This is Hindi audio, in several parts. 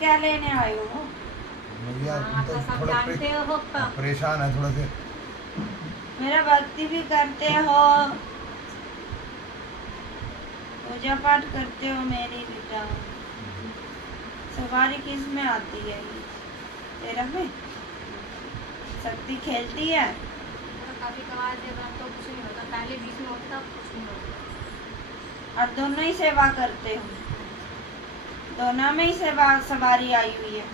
क्या लेने आए हो? भैया हाँ, तो तो सब थोड़ा जानते हो। परेशान है थोड़ा से। मेरा भक्ति भी करते हो, पूजा पाठ करते हो मेरी बेटा। सवारी किस में आती है ये? तेरा में शक्ति खेलती है। कभी कभार जब तो कुछ नहीं होता, पहले बीच में होता कुछ नहीं होता। और दोनों ही सेवा करते हो, दोनों में ही सेवा सवारी आई हुई है।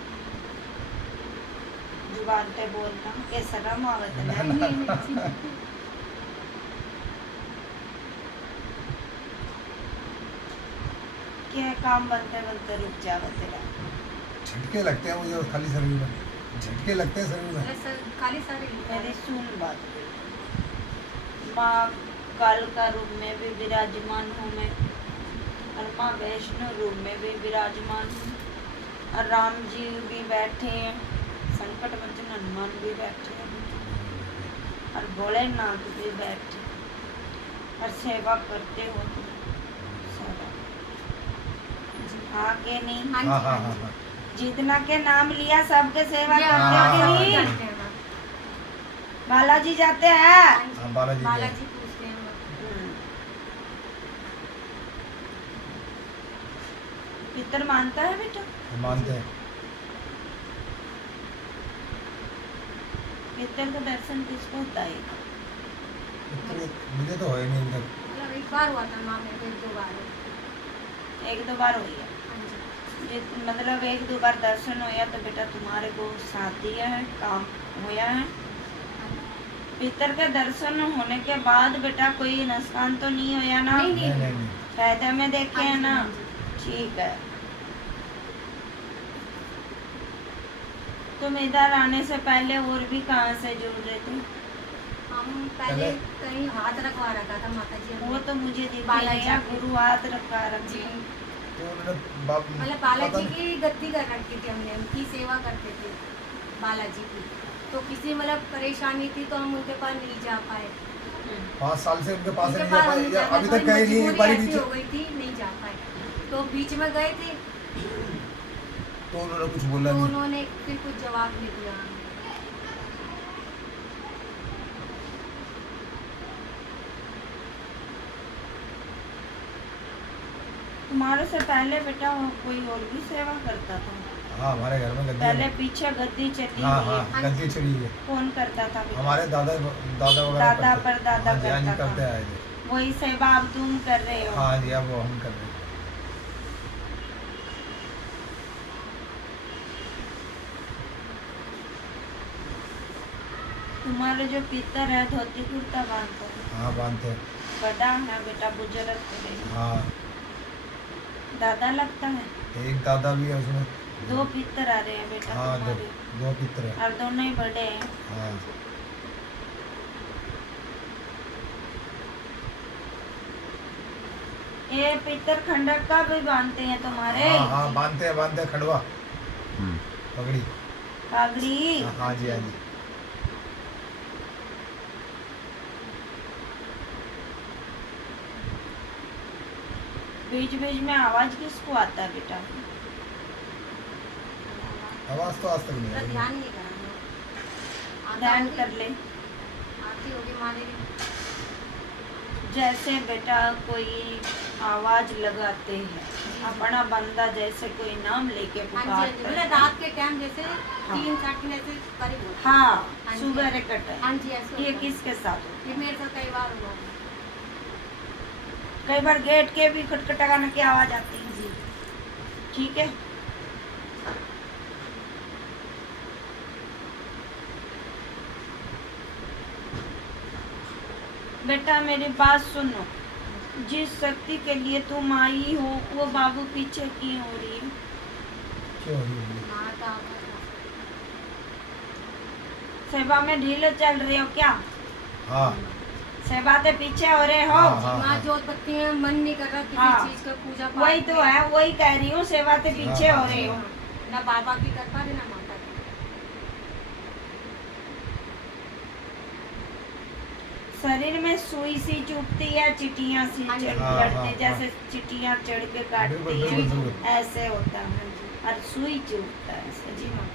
जुबान पे बोलना के शर्म आवत है नहीं, नहीं, नहीं। क्या काम बनते बनते रुक जावे तेरा। झटके लगते हैं मुझे खाली शरीर में, झटके लगते हैं शरीर में। खाली सारे मेरी सुन बात, माँ काल का रूप में भी विराजमान हूँ मैं, और माँ वैष्णो रूप में भी विराजमान हूँ, और राम जी भी बैठे हैं, संकट मोचन हनुमान भी बैठे हैं, और भोलेनाथ भी बैठे, और सेवा करते हो तुम सारा। हाँ के नहीं? हाँ हाँ जी, हाँ हाँ हाँ जी। हाँ। जितना के नाम लिया सबके सेवा जी, करते हाँ, हो कि हाँ, नहीं? हाँ, करते हैं ना। बालाजी जाते हैं। हाँ जी, हाँ, बालाजी बालाजी पूछते हैं हम लोग। पितर मानता है बेटा? मानते हैं। पितर का दर्शन किसको होता है? मुझे तो है नहीं उधर। मतलब एक बार हुआ था माँ मेरे को, एक दो बार। एक दो बार हुई है। हाँ जी। मतलब एक दो बार दर्शन होया तो बेटा तुम्हारे को साथ दिया है, काम होया है। पितर के दर्शन होने के बाद बेटा कोई नुकसान तो नहीं होया ना? नहीं, नहीं नहीं नहीं। फायदे में देखे है ना? हाँ जी। ठीक है। तुम इधर आने से पहले और भी कहाँ से जुड़ रहे थे? हम पहले कहीं हाथ रखवा रखा था माता जी वो तो मुझे दिख बालाजी गया, की। गुरु हाथ रखा जी, रखी। तो उन्होंने मतलब बालाजी की गद्दी कर रखी थी हमने, उनकी सेवा करते थे बालाजी की। तो किसी मतलब परेशानी थी तो हम उनके पास नहीं जा पाए। 5 साल से उनके पास उनके नहीं जा पास पाए हमें या जाना अभी थोड़ी तक गए नहीं, एक मजबूरी बारी ऐसी भी हो गई थी, नहीं जा पाए। तो बीच में गए थे तो उन्होंने कुछ बोला तो नहीं। उन्होंने फिर कुछ जवाब नहीं दिया। तुम्हारे से पहले बेटा वो कोई और भी सेवा करता था? हाँ, हमारे घर में गद्दी पहले है। पीछे गद्दी चली हाँ हुई है। हाँ, गद्दी चली है। कौन करता था बेटा? हमारे दादा दादा वगैरह दादा करते- परदादा हाँ जी, हाँ जी, करता करते था। आए थे। वही सेवा अब तुम कर रहे हो। हाँ जी, अब वो हम कर रहे हैं। तुम्हारे जो पितर है धोती कुर्ता बांधते हैं, हाँ, बांधते हैं। बड़ा है बेटा, बुजुर्ग है। हाँ, दादा लगता है। एक दादा भी है उसमें। 2 पितर आ रहे हैं बेटा हाँ, दो तुम्हारे, पितर है। और दोनों ही बड़े हैं। हाँ, ये पितर खंडक का भी बांधते हैं तुम्हारे? हाँ हाँ, बांधते हैं खड़वा पगड़ी। पागड़ी। हाँ हाँ जी, हाँ जी। बीच बीच में आवाज किसको आता है बेटा? आवाज तो आज तक नहीं मतलब आई। ध्यान नहीं करा। ध्यान कर ले। आती होगी माँ देवी। जैसे बेटा कोई आवाज लगाते हैं, अपना बंदा जैसे कोई नाम लेके हाँ जी, हाँ जी। पुकारता मतलब है। रात के टाइम जैसे 3-3 ऐसे करीब होता है। हाँ, हाँ जी, सुबह हाँ। रे कट हाँ जी, ऐसे ये होता है। किसके साथ होता ये मेरे साथ कई बार हुआ। है? कई बार गेट के भी खटखटाने की आवाज आती है। जी। ठीक है। बेटा मेरी बात सुनो, जिस शक्ति के लिए तुम आई हो वो बाबू पीछे की हो रही है? क्यों हो रही है? माँ का आवाज। सेवा में ढीले चल रहे हो क्या? हाँ सेवा से पीछे हो रहे हो? हाँ, हाँ। माँ जोत बत्ती है, मन नहीं कर रहा हाँ। किसी चीज का पूजा पाठ वही तो में। है, वही कह रही हूँ, सेवा से पीछे हाँ, हो रहे हो। ना बाबा की कृपा ना माता की। शरीर में सुई सी चुभती है, चिटियाँ सी हाँ जी। चढ़ हाँ, लड़ते हाँ, जैसे चिटियाँ चढ़ के बिल्कुल काटती बिल्कुल है, बिल्कुल। ऐसे होता है जी। और सुई चुभता है ऐसे। जी माँ।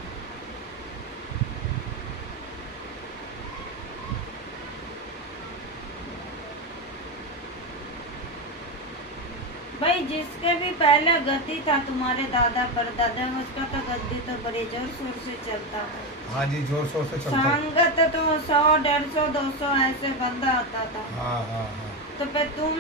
भाई जिसके भी पहले गति था तुम्हारे दादा परदादा में, उसका तो गद्दी तो बड़े जोर शोर से चलता है। हाँ जी, जोर शोर से चलता है। संगत तो 100, 150, 200 ऐसे बंदा आता था। हाँ हाँ हाँ। तो फिर तुम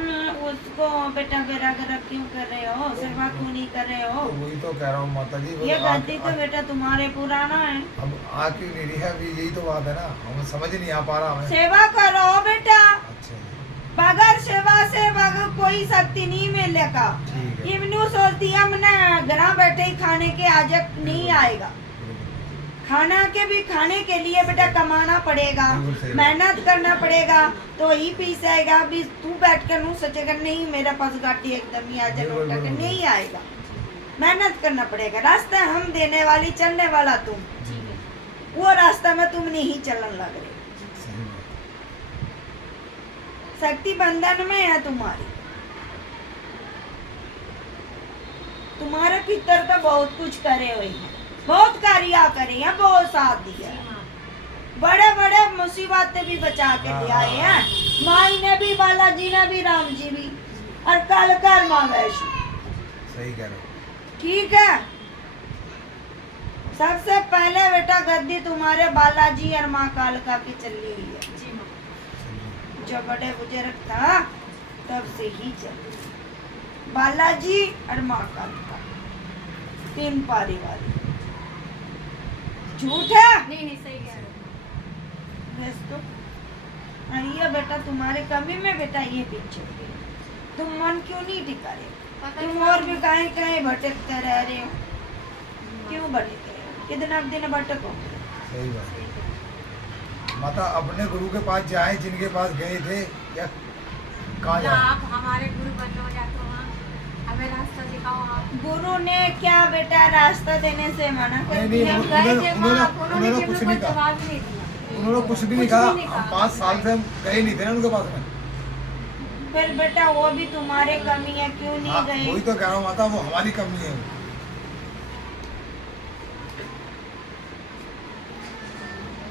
उसको बेटा बेरा गरा क्यों कर रहे हो, सेवा क्यों नहीं कर रहे हो? तो वही तो कह रहा हूँ माता जी, वो ये आ- गद्दी तो बेटा तुम्हारे पुराना है। अब आ क्यों नहीं रही है, अभी यही तो बात है ना, हमें समझ ही नहीं आ पा रहा हमें। सेवा करो बेटा, अच्छा जी, बगैर सेवा से बगैर कोई शक्ति नहीं मिलेगा। ठीक है। इमनू सोचती है हमने घर बैठे ही खाने के आजक नहीं आएगा। खाना के भी खाने के लिए बेटा कमाना पड़ेगा, बिल्कुल सही बात। मेहनत करना पड़ेगा, तो ही पीसेगा। अभी तू बैठ कर नू सोचेगा नहीं मेरा पास गाटी एकदम ही आ जाए, बिल्कुल, लौटा के बिल्कुल। नहीं आएगा। मेहनत करना पड़ेगा। रास्ता हम देने वाली, चलने वाला तुम, जी है। वो रास्ता में तुम नहीं चलन लग रहे। सही बात। शक्ति बंधन में है तुम्हारी। तुम्हारे पितर तो बहुत कुछ करे हुए हैं, बहुत कार्य करे हैं, बहुत साथ दिया जी है। माँ। बड़े बड़े मुसीबत भी बचा के ले हाँ, आए हैं। माई ने भी, बालाजी ने भी, राम जी भी, और कल कर माँ वैष्णो। सही कह रहे हो। ठीक है। सबसे पहले बेटा गद्दी तुम्हारे बालाजी और माँ कालका की चली हुई है। जी माँ। चलिए। जो बड़े बुजुर्ग था तब से ही चली। बालाजी और माँ कालका, 3 पारी वाली। झूठ है नहीं नहीं, सही कह रहे हो। बस तो। और ये बेटा तुम्हारे कमी में बेटा ये पीछे हो गए। तुम मन क्यों नहीं टिका रहे? पता तुम नहीं और भी कहीं कहीं भटकते रह रहे हो। क्यों भटके? कितना दिन भटको? सही बात। सही कह रहे हो। माता अपने गुरु के पास जाए, जिनके पास गए थे, या कहाँ ना जाए? आप हमारे गुरु बनो या तो वहाँ हमें रास्ता दिखाओ आप। गुरु ने क्या बेटा रास्ता देने से मना कर नहीं, दिया? हम उन्होंने- गए थे उन्होंने- वहाँ, उन्होंने उन्होंने भी कुछ हमें नहीं कोई कहा। जवाब नहीं दिया। उन्होंने कुछ भी नहीं कुछ कहा। भी नहीं हम कहा। 5 साल से हम गए नहीं थे ना उनके पास में। फिर बेटा वो भी तुम्हारे कमी है, क्यों हाँ, नहीं वही गए? तो कह रहा हूँ माता, वो हमारी कमी है।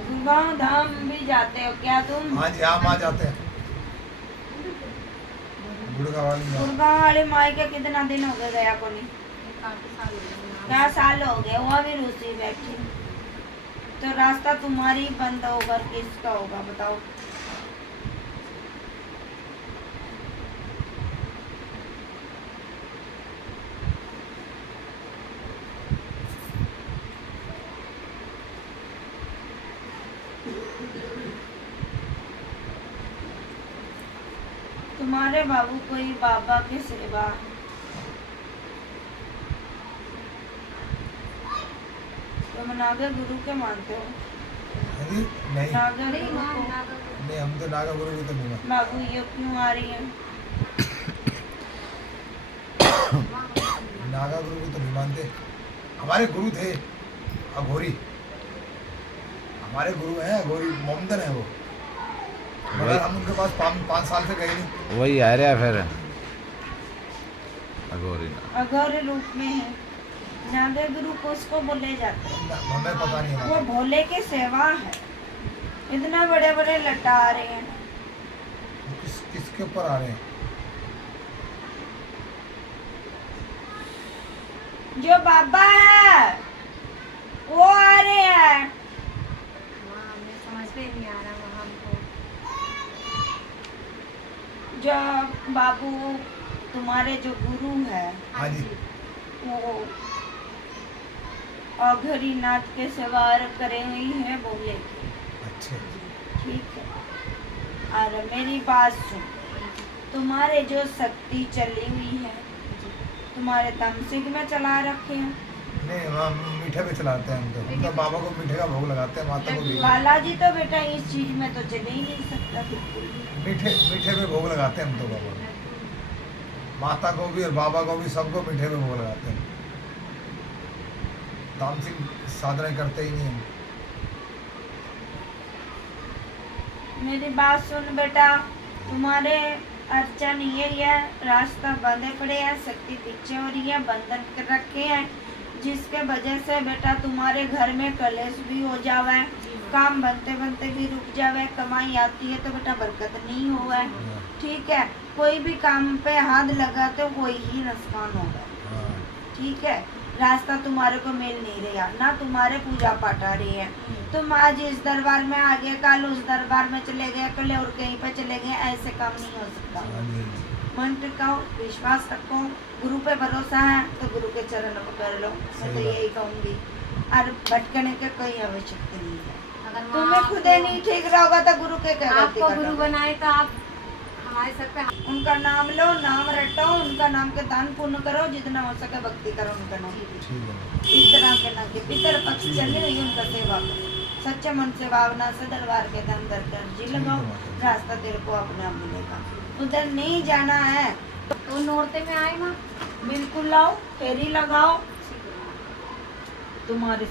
गुड़गांव धाम भी जाते हो क्या तुम? हाँ जी, हाँ, माँ जाते हैं गुड़गा वाली माँ। गुड़गांव वाली माई के कितना दिन हो गए गया को नहीं? काफी साल हो गए। क्या साल हो गए? वो भी रूसी बैठी। तो रास्ता तुम्हारी बंद होगा, किसका होगा बताओ? तुम्हारे बाबू कोई बाबा की सेवा, तुम नागा गुरु के मानते हो? हाँ जी, नहीं नागा नहीं गुरु माँ, को? ना करो। नहीं, हम तो नागा गुरु की तो नहीं मानते। बाबू ये क्यों आ रही है? माँ, नागा गुरु को तो नहीं मानते। हमारे गुरु थे अघोरी, हमारे गुरु हैं अघोरी, मोमदन है वो, मगर हम उनके पास 5 साल से गए नहीं। वही आ रहा फिर अघोरी ना। अघोर रूप में है। नागा गुरु को उसको बोले जाते हैं। हमें पता नहीं वो है। भोले की सेवा है। इतना बड़े बड़े लटा रहे हैं। किसके ऊपर आ रहे हैं? जो बाबा है वो आ रहे हैं। माँ, हमें समझ में नहीं आ रहा वहाँ हमको। जो बाबू तुम्हारे जो गुरु है हाँ जी। वो अघोरी नाथ के सवार करे हुई है बोले की। अच्छा, ठीक है। और मेरी बात सुन, तुम्हारे जो शक्ति चली हुई है तुम्हारे तमसिक में चला रखे हैं। नहीं, हम मीठे पे चलाते हैं हम तो। हम तो बाबा को मीठे का भोग लगाते हैं, माता को भी बालाजी तो बेटा इस चीज में तो चले ही नहीं सकता बिल्कुल भी। मीठे पे भोग लगाते हैं हम तो बाबा को। माता को भी और बाबा को भी, सबको मीठे पे भोग लगाते हैं। तामसिक साधना करते ही नहीं हम। मेरी बात सुन बेटा, तुम्हारे अर्चन ये है, रास्ता बंधे पड़े हैं, शक्ति पीछे हो रही है, बंधन कर रखे हैं। जिसके वजह से बेटा तुम्हारे घर में कलेश भी हो जावे, काम बनते बनते भी रुक जावे, कमाई आती है तो बेटा बरकत नहीं होवे। ठीक है, कोई भी काम पे हाथ लगाते हो कोई ही नुकसान होगा। ठीक है, रास्ता तुम्हारे को मिल नहीं रहा, ना तुम्हारे पूजा पाठ आ रही है। तुम आज इस दरबार में आ गए, कल उस दरबार में चले गए, कल और कहीं पे चले गए, ऐसे काम नहीं हो सकता। मन टिकाओ, विश्वास रखो, गुरु पे भरोसा है तो गुरु के चरण पकड़ लो। मैं तो यही कहूँगी, और भटकने की कोई आवश्यकता नहीं है। अगर तुम्हें माँ खुद ही नहीं ठीक रहोगा तो गुरु के क्या गलती आपको कर गुरु दोगे? बनाए तो आप हमारे सर पे उनका नाम लो, नाम रटो, उनका नाम के दान पुण्य करो, जितना हो सके भक्ति करो उनका नाम। इस तरह के ना कि पितर पक्ष चले हुई उनका सेवा करो, सच्चे मन से भावना से दरबार के अंदर कर जी लगाओ, रास्ता तेरे को अपने आप मिलेगा। उधर नहीं जाना है तो नोरते में आए माँ। बिल्कुल लाओ, फेरी लगाओ, तुम्हारे